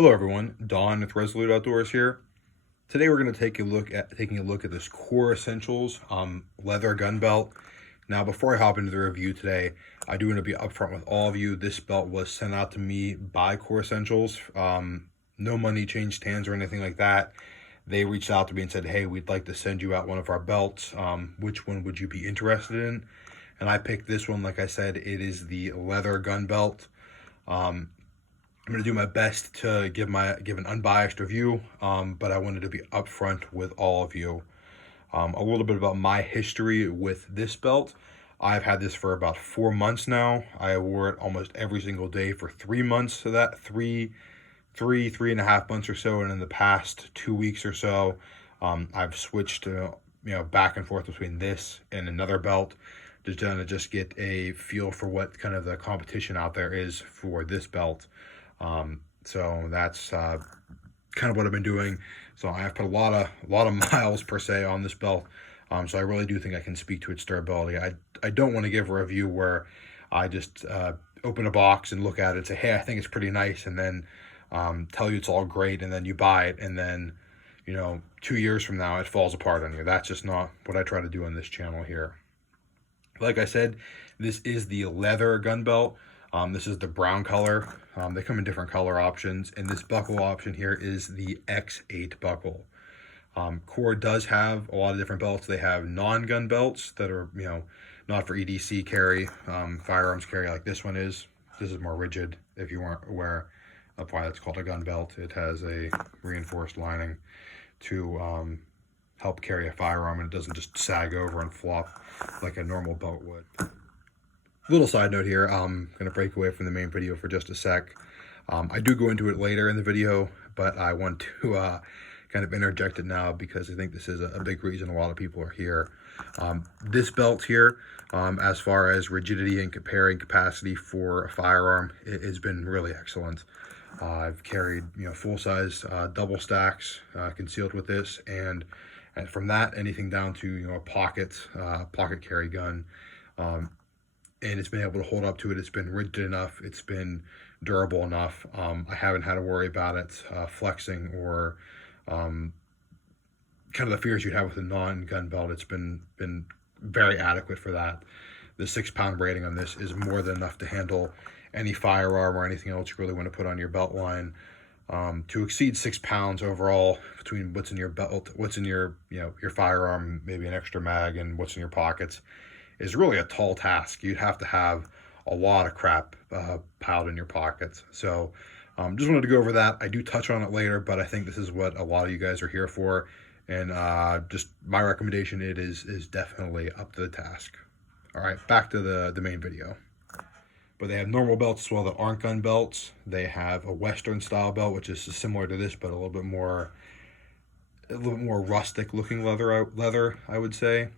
Hello everyone, Don with Resolute Outdoors here. Today we're going to taking a look at this Core Essentials leather gun belt. Now before I hop into the review today, I do want to be upfront with all of you. This belt was sent out to me by Core Essentials. No money changed hands or anything like that. They reached out to me and said, hey, we'd like to send you out one of our belts. Which one would you be interested in? And I picked this one. Like I said, it is the leather gun belt. I'm going to do my best to give an unbiased review, but I wanted to be upfront with all of you. A little bit about my history with this belt. I've had this for about 4 months now. I wore it almost every single day for 3 months. So that three and a half months or so, and in the past 2 weeks or so, I've switched back and forth between this and another belt to just get a feel for what kind of the competition out there is for this belt. So that's kind of what I've been doing. So I've put a lot of miles per se on this belt. So I really do think I can speak to its durability. I don't want to give a review where I just open a box and look at it and say, hey, I think it's pretty nice, and then tell you it's all great, and then you buy it, and then 2 years from now it falls apart on you. That's just not what I try to do on this channel here. Like I said, this is the leather gun belt. This is the brown color. They come in different color options, and this buckle option here is the X8 buckle. Core does have a lot of different belts. They have non-gun belts that are, not for EDC carry, firearms carry like this one is. This is more rigid, if you weren't aware of why that's called a gun belt. It has a reinforced lining to help carry a firearm, and it doesn't just sag over and flop like a normal belt would. Little side note here, I'm going to break away from the main video for just a sec. I do go into it later in the video, but I want to kind of interject it now because I think this is a big reason a lot of people are here. This belt here, as far as rigidity and carrying capacity for a firearm, it has been really excellent. I've carried full-size double stacks concealed with this, and from that anything down to a pocket carry gun. And it's been able to hold up to it. It's been rigid enough. It's been durable enough. I haven't had to worry about it flexing or kind of the fears you'd have with a non-gun belt. It's been very adequate for that. The 6-pound rating on this is more than enough to handle any firearm or anything else you really want to put on your belt line. To exceed 6 pounds overall between what's in your belt, what's in your your firearm, maybe an extra mag, and what's in your pockets, is really a tall task. You'd have to have a lot of crap piled in your pockets. So just wanted to go over that. I do touch on it later, but I think this is what a lot of you guys are here for. And just my recommendation, it is definitely up to the task. All right, back to the main video. But they have normal belts as well that aren't gun belts. They have a Western style belt, which is similar to this, but a little bit more rustic looking leather, I would say.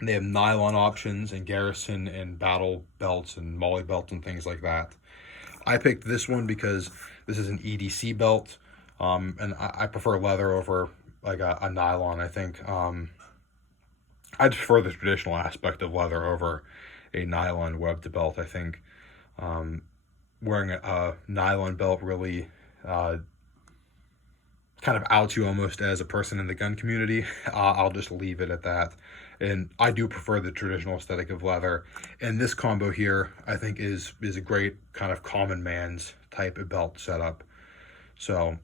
And they have nylon options and garrison and battle belts and molly belts and things like that. I picked this one because this is an EDC belt, and I prefer leather over like a nylon. I think I prefer the traditional aspect of leather over a nylon webbed belt. I think wearing a nylon belt really kind of outs you almost as a person in the gun community. I'll just leave it at that. And I do prefer the traditional aesthetic of leather. And this combo here, I think, is a great kind of common man's type of belt setup. So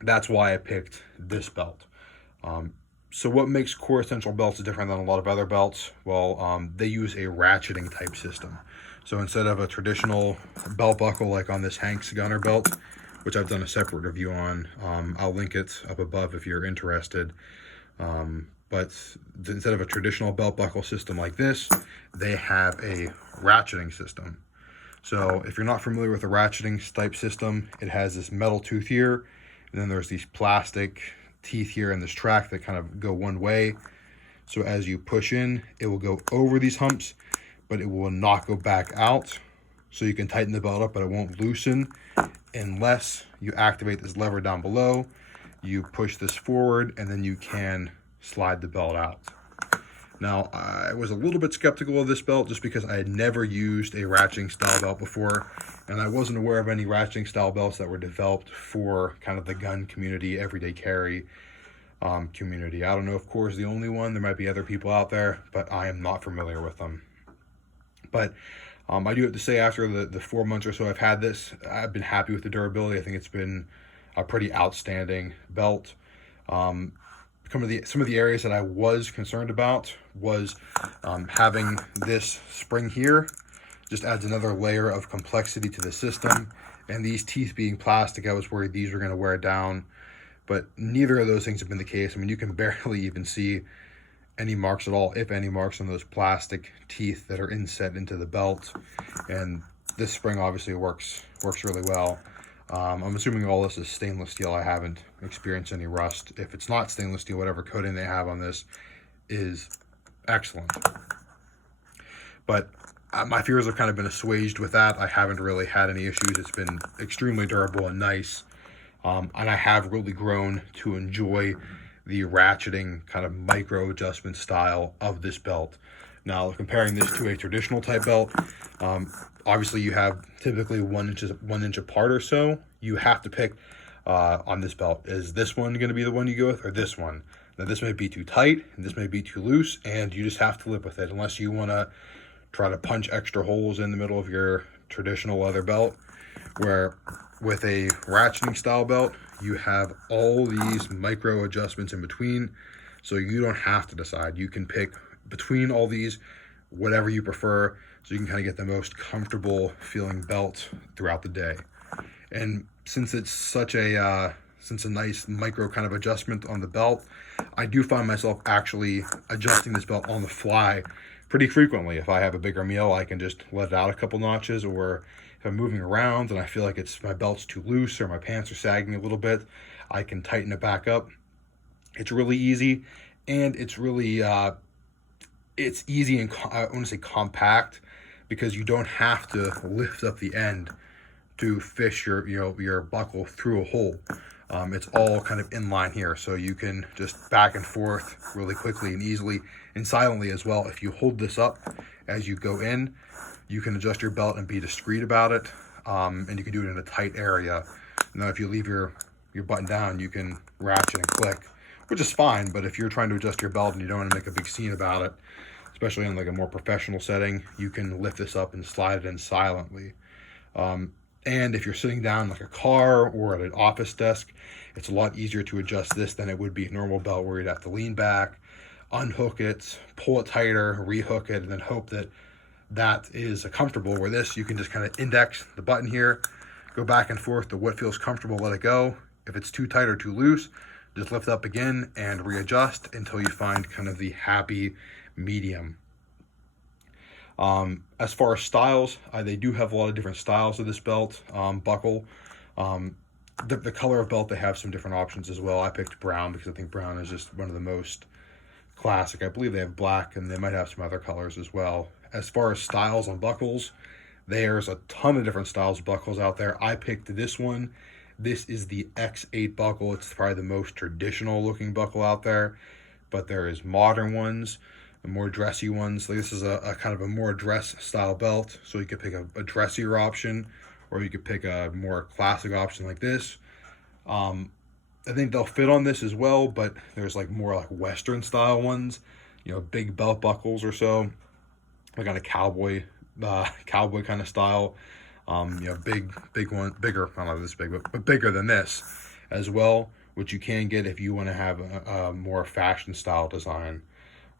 that's why I picked this belt. So what makes Core Essential belts different than a lot of other belts? Well, they use a ratcheting type system. So instead of a traditional belt buckle like on this Hanks Gunner belt, which I've done a separate review on, I'll link it up above if you're interested. But instead of a traditional belt buckle system like this, they have a ratcheting system. So if you're not familiar with a ratcheting type system, it has this metal tooth here, and then there's these plastic teeth here and this track that kind of go one way. So as you push in, it will go over these humps, but it will not go back out. So you can tighten the belt up, but it won't loosen unless you activate this lever down below. You push this forward, and then you can slide the belt out. Now, I was a little bit skeptical of this belt just because I had never used a ratcheting style belt before, and I wasn't aware of any ratcheting style belts that were developed for kind of the gun community, everyday carry community. I don't know if Core is the only one. There might be other people out there, but I am not familiar with them. But I do have to say, after the 4 months or so I've had this, I've been happy with the durability. I think it's been a pretty outstanding belt. Some of the areas that I was concerned about was having this spring here just adds another layer of complexity to the system, and these teeth being plastic, I was worried these were going to wear down, but neither of those things have been the case. I mean, you can barely even see any marks at all, if any marks, on those plastic teeth that are inset into the belt, and this spring obviously works really well. I'm assuming all this is stainless steel. I haven't experienced any rust. If it's not stainless steel, whatever coating they have on this is excellent. But my fears have kind of been assuaged with that. I haven't really had any issues. It's been extremely durable and nice. And I have really grown to enjoy the ratcheting kind of micro adjustment style of this belt. Now, comparing this to a traditional type belt, obviously you have typically 1 inch apart or so. You have to pick on this belt, is this one going to be the one you go with, or this one? Now, this may be too tight and this may be too loose, and you just have to live with it unless you want to try to punch extra holes in the middle of your traditional leather belt, where with a ratcheting style belt you have all these micro adjustments in between, so you don't have to decide. You can pick between all these whatever you prefer, so you can kind of get the most comfortable feeling belt throughout the day. And since it's such a nice micro kind of adjustment on the belt, I do find myself actually adjusting this belt on the fly pretty frequently. If I have a bigger meal, I can just let it out a couple notches, or if I'm moving around and I feel like my belt's too loose or my pants are sagging a little bit, I can tighten it back up. It's really easy, and it's really it's easy and I want to say compact, because you don't have to lift up the end to fish your buckle through a hole. It's all kind of in line here, so you can just back and forth really quickly and easily and silently as well. If you hold this up as you go in, you can adjust your belt and be discreet about it, and you can do it in a tight area. Now, if you leave your button down, you can ratchet and click, which is fine. But if you're trying to adjust your belt and you don't want to make a big scene about it, especially in like a more professional setting, you can lift this up and slide it in silently. And if you're sitting down like a car or at an office desk, it's a lot easier to adjust this than it would be a normal belt, where you'd have to lean back, unhook it, pull it tighter, rehook it, and then hope that that is comfortable. Where this, you can just kind of index the button here, go back and forth to what feels comfortable, let it go. If it's too tight or too loose, just lift up again and readjust until you find kind of the happy medium. As far as styles, they do have a lot of different styles of this belt buckle. The color of belt, they have some different options as well. I picked brown because I think brown is just one of the most classic. I believe they have black, and they might have some other colors as well. As far as styles on buckles, there's a ton of different styles of buckles out there. I picked this one. This is the X8 buckle. It's probably the most traditional looking buckle out there, but there is modern ones, the more dressy ones. Like, this is a kind of a more dress style belt, so you could pick a dressier option, or you could pick a more classic option like this. I think they'll fit on this as well, but there's like more like Western style ones, big belt buckles or so, like on a cowboy kind of style. Big one, bigger, I don't know this big, but bigger than this as well, which you can get if you want to have a more fashion style design.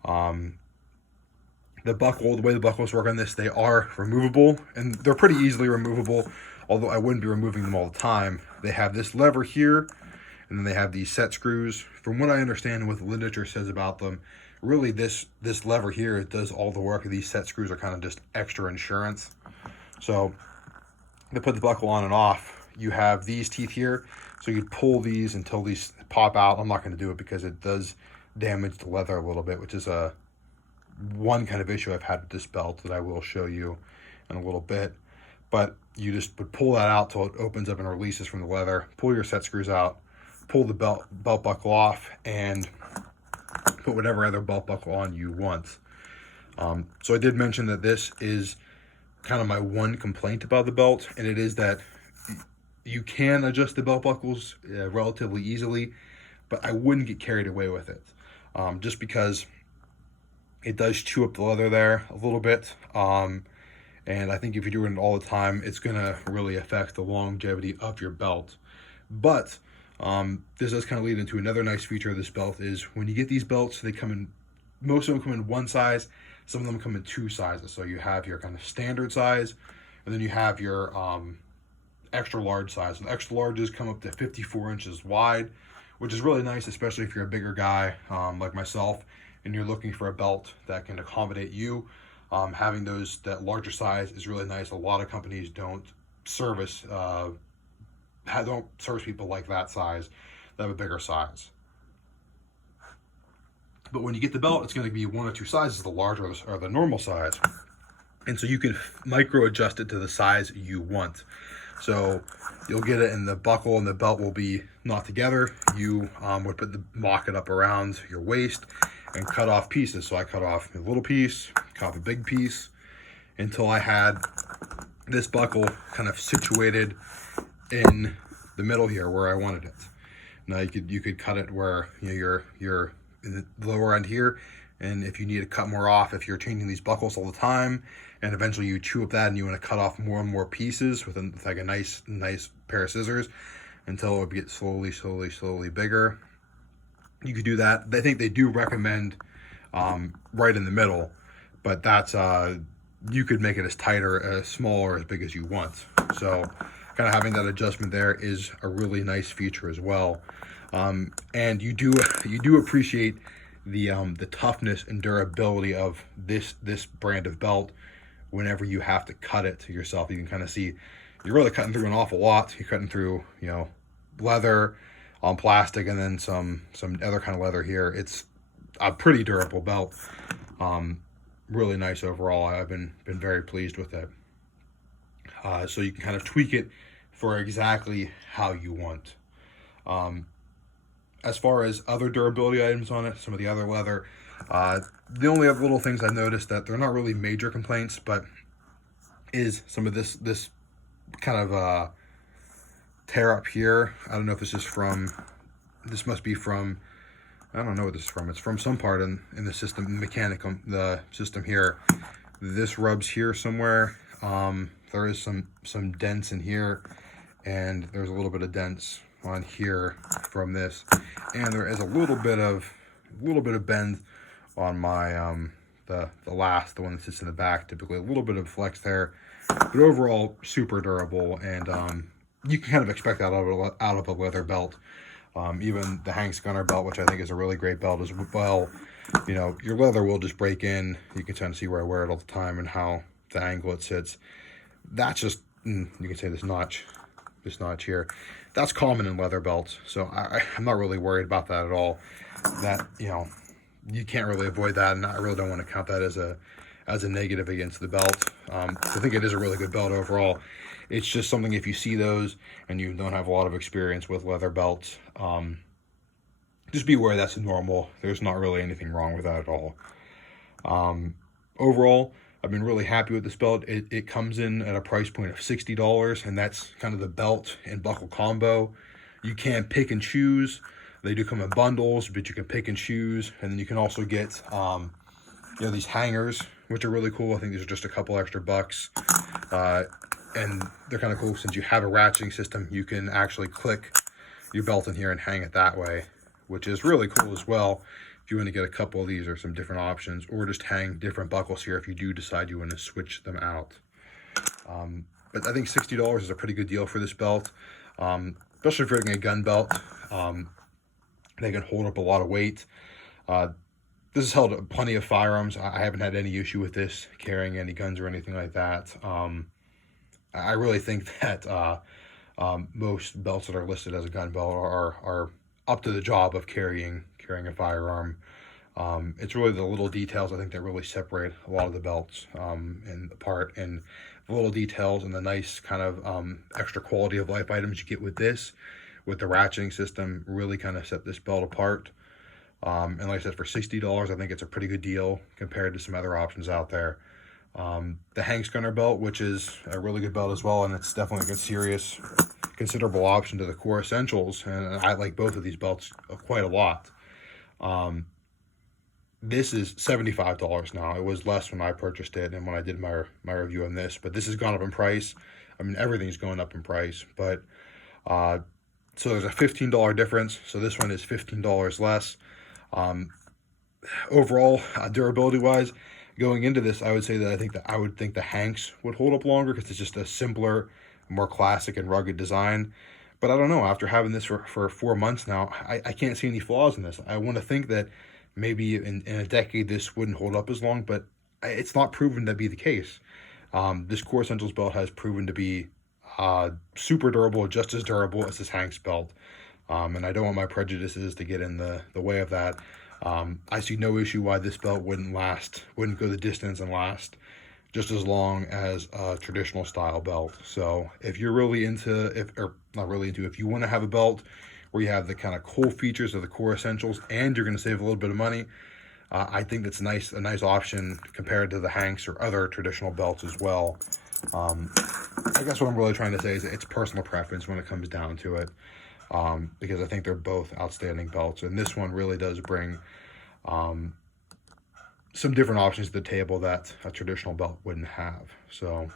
The way the buckles work on this, they are removable, and they're pretty easily removable, although I wouldn't be removing them all the time. They have this lever here, and then they have these set screws. From what I understand and what the literature says about them, really this lever here, it does all the work. These set screws are kind of just extra insurance. So to put the buckle on and off, you have these teeth here, so you pull these until these pop out. I'm not going to do it because it does damage the leather a little bit, which is one kind of issue I've had with this belt that I will show you in a little bit. But you just would pull that out till it opens up and releases from the leather, pull your set screws out, pull the belt buckle off, and put whatever other belt buckle on you want. So I did mention that this is kind of my one complaint about the belt, and it is that you can adjust the belt buckles relatively easily, but I wouldn't get carried away with it, just because it does chew up the leather there a little bit. And I think if you're doing it all the time, it's going to really affect the longevity of your belt. But this does kind of lead into another nice feature of this belt is when you get these belts, they come in, most of them come in one size, some of them come in two sizes. So you have your kind of standard size, and then you have your extra large size. And extra larges come up to 54 inches wide, which is really nice, especially if you're a bigger guy like myself, and you're looking for a belt that can accommodate you. Having that larger size is really nice. A lot of companies don't service people like that size, that have a bigger size. But when you get the belt, it's going to be one or two sizes, the larger or the normal size. And so you can micro adjust it to the size you want. So you'll get it, and the buckle and the belt will be not together. You would mock it up around your waist and cut off pieces. So I cut off a little piece, cut off a big piece, until I had this buckle kind of situated in the middle here where I wanted it. Now you could cut it where you're in the lower end here, and if you need to cut more off, if you're changing these buckles all the time, and eventually you chew up that and you want to cut off more and more pieces with like a nice pair of scissors until it gets slowly bigger, you could do that. I think they do recommend right in the middle, but that's you could make it as tight or as small or as big as you want. So kind of having that adjustment there is a really nice feature as well. And you do appreciate the toughness and durability of this brand of belt whenever you have to cut it to yourself. You can kind of see you're really cutting through an awful lot. You're cutting through leather, plastic, and then some other kind of leather here. It's a pretty durable belt. Really nice overall. I've been very pleased with it. So you can kind of tweak it for exactly how you want. As far as other durability items on it, some of the other leather, the only other little things I noticed that they're not really major complaints, but is some of this kind of tear up here. I don't know if this must be from, I don't know what this is from. It's from some part in the system, the system here. This rubs here somewhere. There is some dents in here, and there's a little bit of dents on here from this, and there is a little bit of bend on my the one that sits in the back. Typically a little bit of flex there, but overall super durable, and you can kind of expect that out of a leather belt. Even the Hanks Gunner belt, which I think is a really great belt as well, your leather will just break in. You can kind of see where I wear it all the time and how the angle it sits. That's just, you can say this notch here, that's common in leather belts. So I'm not really worried about that at all. That, you can't really avoid that, and I really don't want to count that as a negative against the belt. I think it is a really good belt overall. It's just something, if you see those and you don't have a lot of experience with leather belts, just be aware that's normal. There's not really anything wrong with that at all. Overall, I've been really happy with this belt. It comes in at a price point of $60, and that's kind of the belt and buckle combo. You can pick and choose. They do come in bundles, but you can pick and choose, and then you can also get these hangers, which are really cool. I think these are just a couple extra bucks, and they're kind of cool since you have a ratcheting system. You can actually click your belt in here and hang it that way, which is really cool as well. If you want to get a couple of these or some different options, or just hang different buckles here if you do decide you want to switch them out. But I think $60 is a pretty good deal for this belt, especially if you're getting a gun belt. They can hold up a lot of weight. This has held plenty of firearms. I haven't had any issue with this carrying any guns or anything like that. I really think that most belts that are listed as a gun belt are up to the job of carrying a firearm. It's really the little details, I think, that really separate a lot of the belts apart, and the little details and the nice kind of extra quality of life items you get with the ratcheting system really kind of set this belt apart. And like I said, for $60, I think it's a pretty good deal compared to some other options out there. The Hanks Gunner belt, which is a really good belt as well, and it's definitely a good, serious, considerable option to the Core Essentials, and I like both of these belts quite a lot. This is $75 now. It was less when I purchased it and when I did my review on this, but this has gone up in price. I mean, everything's going up in price, but so there's a $15 difference. So this one is $15 less. Overall, durability wise, going into this, I would say that I would think the Hanks would hold up longer because it's just a simpler, more classic and rugged design. But I don't know. After having this for 4 months now, I can't see any flaws in this. I want to think that maybe in a decade this wouldn't hold up as long, but it's not proven to be the case. This Core Essentials belt has proven to be super durable, just as durable as this Hanks belt. And I don't want my prejudices to get in the way of that. I see no issue why this belt wouldn't go the distance and last just as long as a traditional style belt. So if you're really into, if you want to have a belt where you have the kind of cool features of the Core Essentials and you're going to save a little bit of money, I think that's a nice option compared to the Hanks or other traditional belts as well. I guess what I'm really trying to say is it's personal preference when it comes down to it, because I think they're both outstanding belts, and this one really does bring some different options to the table that a traditional belt wouldn't have. So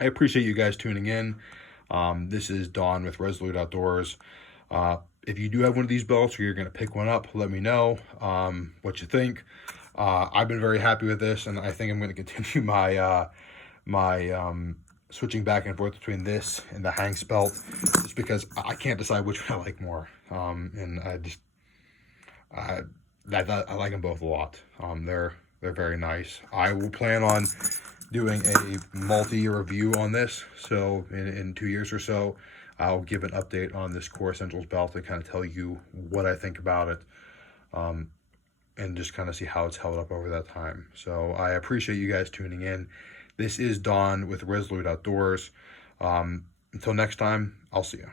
I appreciate you guys tuning in. This is Don with Resolute Outdoors. If you do have one of these belts or you're going to pick one up, let me know what you think. I've been very happy with this, and I think I'm going to continue my switching back and forth between this and the Hanks belt, just because I can't decide which one I like more. And I like them both a lot. They're very nice. I will plan on doing a multi-year review on this. So in 2 years or so, I'll give an update on this Core Essentials belt to kind of tell you what I think about it, and just kind of see how it's held up over that time. So I appreciate you guys tuning in. This is Don with Resolute Outdoors. Until next time, I'll see you.